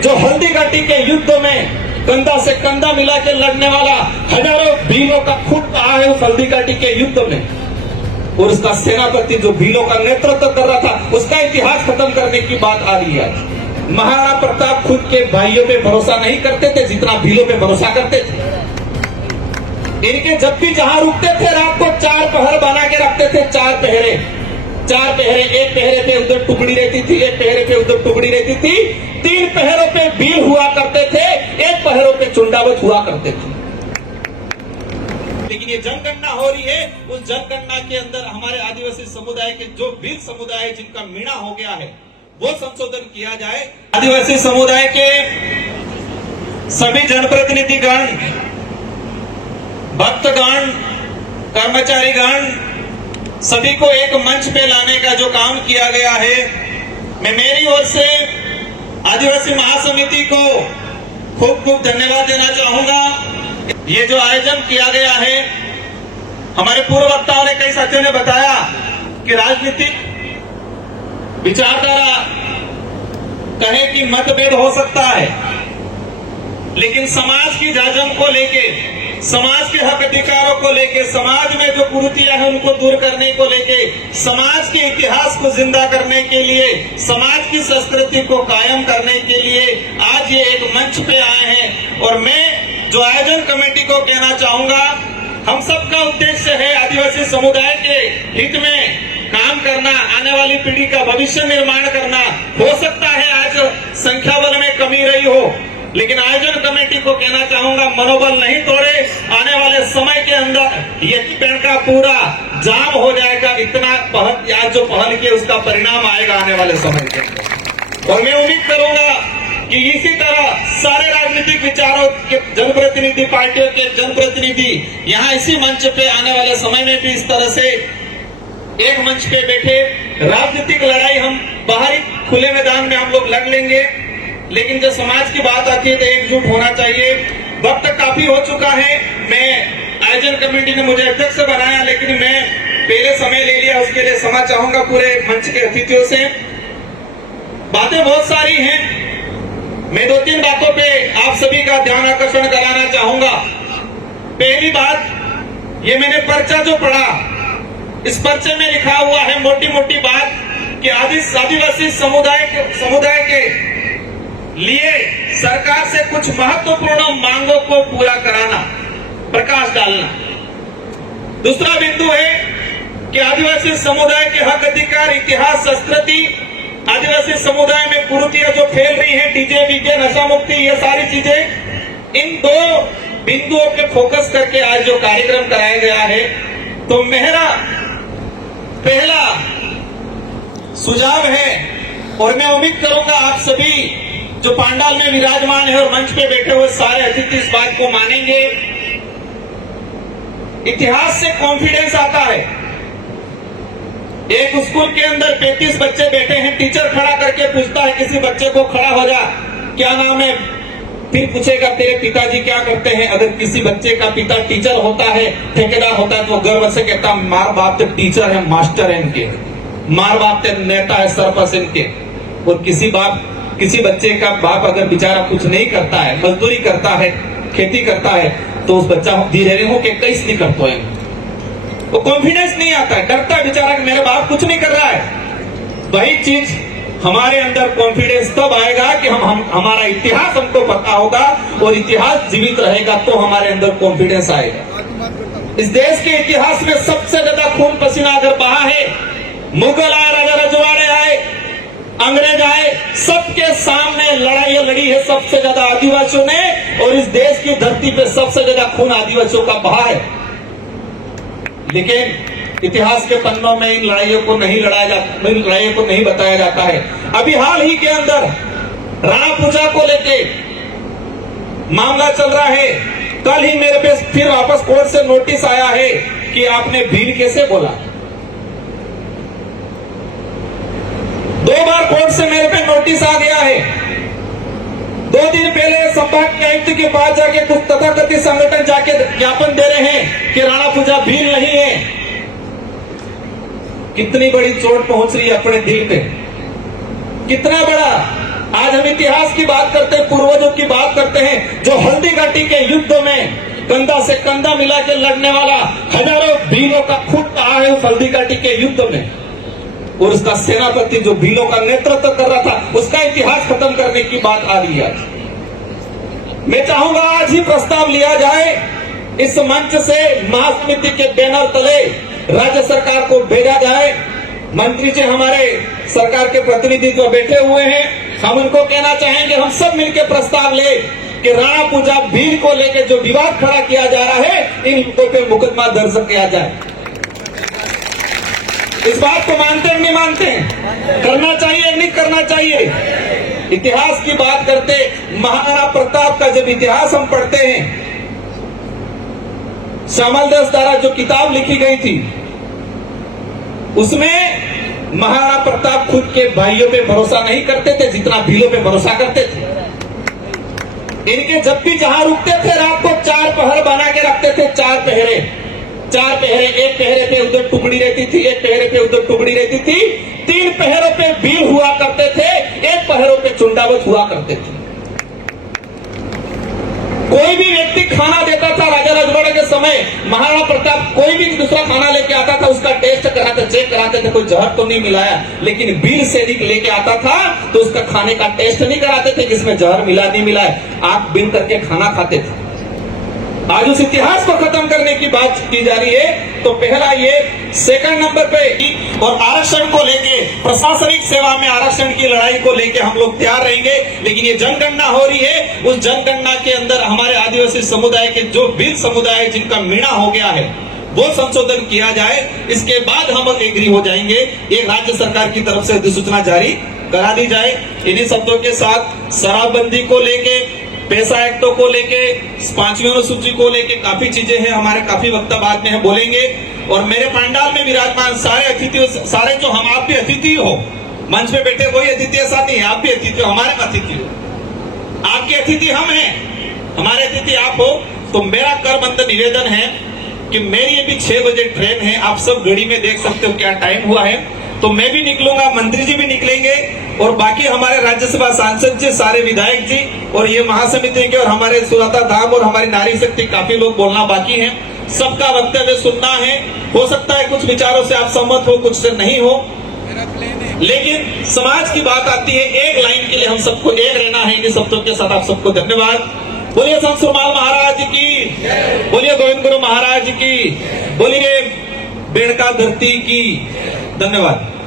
जो हल्दी घाटी के युद्ध में कंधा से कंधा मिला के लड़ने वाला हजारों भीलों का खून बहा है उस हल्दी घाटी के युद्ध में, और उसका सेनापति जो भीलों का नेतृत्व कर रहा था, उसका इतिहास खत्म करने की बात आ रही है। महाराणा प्रताप खुद के भाइयों पे भरोसा नहीं करते थे जितना भीलों पे भरोसा करते थे। इनके जब भी जहां रुकते थे रात को 4 पहर बना के रखते थे, 4 पहरे, एक पहरे पे उधर टुकड़ी रहती थी, एक पहरे पे उधर टुकड़ी रहती थी, 3 पहरों पे भील हुआ करते थे, 1 पहरों पे चुंडावत हुआ करते थे। लेकिन ये जनगणना हो रही है, उस जनगणना के अंदर हमारे आदिवासी समुदाय के जो भील समुदाय जिनका मीणा हो गया है वो संशोधन किया जाए। आदिवासी समुदाय के सभी जनप्रतिनिधिगण, भक्तगण, कर्मचारीगण, सभी को एक मंच पे लाने का जो काम किया गया है, मैं मेरी ओर से आदिवासी महासमिति को खूब खूब धन्यवाद देना चाहूंगा। ये जो आयोजन किया गया है, हमारे पूर्व वक्ताओं ने, कई साथियों ने बताया कि राजनीतिक विचारधारा कहे कि मतभेद हो सकता है, लेकिन समाज की जाजम को लेके, समाज के हक अधिकारों को लेके, समाज में जो कुरीतियां हैं उनको दूर करने को लेके, समाज के इतिहास को जिंदा करने के लिए, समाज की संस्कृति को कायम करने के लिए आज ये एक मंच पे आए हैं। और मैं जो आयोजन कमेटी को कहना चाहूंगा, हम सबका उद्देश्य है आदिवासी समुदाय के हित में काम करना, आने वाली पीढ़ी का भविष्य निर्माण करना। हो सकता है आज संख्या बल में कमी रही हो, लेकिन आयोजन कमेटी को कहना चाहूंगा, मनोबल नहीं तोड़े, आने वाले समय के अंदर ये पेड़ का पूरा जाम हो जाएगा। इतना पहल आज जो पहल की उसका परिणाम आएगा आने वाले समय के अंदर। और मैं उम्मीद करूंगा कि इसी तरह सारे राजनीतिक विचारों के जनप्रतिनिधि, पार्टियों के जनप्रतिनिधि यहाँ इसी मंच पे आने वाले समय में भी इस तरह से एक मंच पे बैठे राजनीतिक लड़ाई हम बाहरी खुले मैदान में हम लोग लड़ लेंगे, लेकिन जब समाज की बात आती है तो एकजुट होना चाहिए। वक्त काफी हो चुका है। मैं आयोजन कमेटी ने मुझे अध्यक्ष बनाया, लेकिन मैं पहले समय ले लिया, उसके लिए क्षमा चाहूंगा पूरे मंच के अतिथियों से। बातें बहुत सारी हैं, मैं 2-3 बातों पे आप सभी का ध्यान आकर्षण कराना चाहूंगा। पहली बात, ये मैंने पर्चा जो पढ़ा, इस पर्चे में लिखा हुआ है मोटी मोटी बात कि आदिवासी समुदाय के लिए सरकार से कुछ महत्वपूर्ण मांगों को पूरा कराना, प्रकाश डालना। दूसरा बिंदु है कि आदिवासी समुदाय के हक अधिकार, इतिहास, संस्कृति, आदिवासी समुदाय में कुरीतियां जो फैल रही है, डीजे वीजे, नशा मुक्ति, ये सारी चीजें, इन 2 बिंदुओं पे फोकस करके आज जो कार्यक्रम कराया गया है, तो मेरा पहला सुझाव है, और मैं उम्मीद करूंगा आप सभी जो पंडाल में विराजमान है और मंच पे बैठे हुए सारे अतिथि इस बात को मानेंगे। इतिहास से कॉन्फिडेंस आता है। एक स्कूल के अंदर 35 बच्चे बैठे हैं, टीचर खड़ा करके पूछता है किसी बच्चे को, खड़ा हो जा, क्या नाम है, फिर पूछेगा तेरे पिताजी क्या करते हैं। अगर किसी बच्चे का पिता टीचर होता है, ठेकेदार होता है, तो गर्व से कहता मार बाप तो टीचर है, मास्टर है इनके, मार बाप तो नेता है, सरपंच इनके। और किसी बच्चे का बाप अगर बेचारा कुछ नहीं करता है, मजदूरी करता है, खेती करता है, तो उस बच्चा धीरे हो के कैसे नहीं करता है, वो कॉन्फिडेंस नहीं आता है, डरता है बेचारा कि मेरा बाप कुछ नहीं कर रहा है। वही चीज हमारे अंदर कॉन्फिडेंस तब आएगा कि हमारा इतिहास हमको पता होगा, और इतिहास जीवित रहेगा तो हमारे अंदर कॉन्फिडेंस आएगा। इस देश के इतिहास में सबसे ज्यादा खून पसीना अगर बहा है, मुगल आए, राजा रजवाड़े आए, अंग्रेज आए, सबके सामने लड़ाई लड़ी है सबसे ज्यादा आदिवासियों ने, और इस देश की धरती पे सबसे ज्यादा खून आदिवासियों का बहा है। लेकिन इतिहास के पन्नों में इन लड़ाइयों को नहीं लड़ाइयों को नहीं बताया जाता है। अभी हाल ही के अंदर राणा पूजा को लेके मामला चल रहा है। कल ही मेरे पे फिर वापस कोर्ट से नोटिस आया है कि आपने भील कैसे बोला। 2 बार कोर्ट से मेरे पे नोटिस आ गया है। 2 दिन पहले संभाग के आयुक्त के पास जाके कुछ तथाकथित संगठन जाके ज्ञापन दे रहे हैं कि राणा पूजा भील नहीं है। कितनी बड़ी चोट पहुंच रही है अपने दिल पे, कितना बड़ा आज हम इतिहास की बात करते हैं, पूर्वजों की बात करते हैं, जो हल्दी घाटी के युद्ध में कंधा से कंधा मिला के लड़ने वाला हजारों भीलों का खून बहा है उस हल्दी घाटी के युद्ध में, और उसका सेनापति जो भीलों का नेतृत्व कर रहा था, उसका इतिहास खत्म करने की बात आ रही है। मैं चाहूंगा आज ही प्रस्ताव लिया जाए, इस मंच से महासमिति के बैनर तले राज्य सरकार को भेजा जाए। मंत्री जी हमारे सरकार के प्रतिनिधि जो बैठे हुए हैं, हम उनको कहना चाहेंगे, हम सब मिलकर प्रस्ताव ले कि राणा पूजा भील को लेकर जो विवाद खड़ा किया जा रहा है, इन लोगों पे मुकदमा दर्ज किया जाए। इस बात को मानते हैं नहीं मानते हैं? करना चाहिए नहीं करना चाहिए? इतिहास की बात करते, महाराणा प्रताप का जब इतिहास हम पढ़ते हैं, श्यामल दास द्वारा जो किताब लिखी गई थी, उसमें महाराणा प्रताप खुद के भाइयों पे भरोसा नहीं करते थे जितना भीलों पे भरोसा करते थे। इनके जब भी जहां रुकते थे, रात को 4 पहर बना के रखते थे, 4 पहरे, एक पहरे पे उधर टुकड़ी रहती थी, एक पहरे पे उधर टुकड़ी रहती थी, 3 पहरों पे भील हुआ करते थे, 1 पहरों पे चुंडावत हुआ करते थे। कोई भी व्यक्ति खाना देता था राजा रजवाड़े के समय, महाराणा प्रताप कोई भी दूसरा खाना लेके आता था, उसका टेस्ट कराते, चेक कराते थे, कोई जहर तो नहीं मिलाया। लेकिन भील सैनिक लेके आता था तो उसका खाने का टेस्ट नहीं कराते थे जिसमें जहर मिला नहीं मिला है, आंख बिन करके खाना खाते थे। आज उस इतिहास को खत्म करने की बात की जा रही है। तो पहला ये, सेकंड नंबर पे, और आरक्षण को लेके, प्रशासनिक सेवा में आरक्षण की लड़ाई को लेके हम लोग तैयार रहेंगे। लेकिन ये जनगणना हो रही है, उस जनगणना के अंदर हमारे आदिवासी समुदाय के जो भील समुदाय जिनका मीणा हो गया है, वो संशोधन किया जाए। इसके बाद हम एग्री हो जाएंगे, एक राज्य सरकार की तरफ से अधिसूचना जारी करा दी जाए। इन्हीं शब्दों के साथ शराबबंदी को लेके, पैसा एक्टों को लेके, 5वीं अनुसूची को लेके काफी चीजें हैं, हमारे काफी वक्ता बाद में बोलेंगे। और मेरे पंडाल में विराजमान सारे अतिथि, सारे जो हम आप भी अतिथि हो, मंच पे बैठे कोई अतिथि ऐसा नहीं है, आप भी अतिथि हो, हमारे अतिथि हो, आपके अतिथि हम हैं, हमारे अतिथि आप हो। तो मेरा करबंद निवेदन है कि मेरी अभी 6 बजे ट्रेन है, आप सब घड़ी में देख सकते हो क्या टाइम हुआ है, तो मैं भी निकलूंगा, मंत्री जी भी निकलेंगे, और बाकी हमारे राज्यसभा सांसद जी, सारे विधायक जी, और ये महासमिति के, और हमारे सुराता धाम और हमारी नारी शक्ति, काफी लोग बोलना बाकी है। सबका वक्तव्य सुनना है। हो सकता है कुछ विचारों से आप सहमत हो, कुछ से नहीं हो, लेकिन समाज की बात आती है, एक लाइन के लिए हम सबको एक रहना है। इन शब्दों के साथ आप सबको धन्यवाद। बोलिए संत सुरमाल महाराज की, बोलिए गोविंद गुरु महाराज की, बोलिए बेड़का धरती की। धन्यवाद।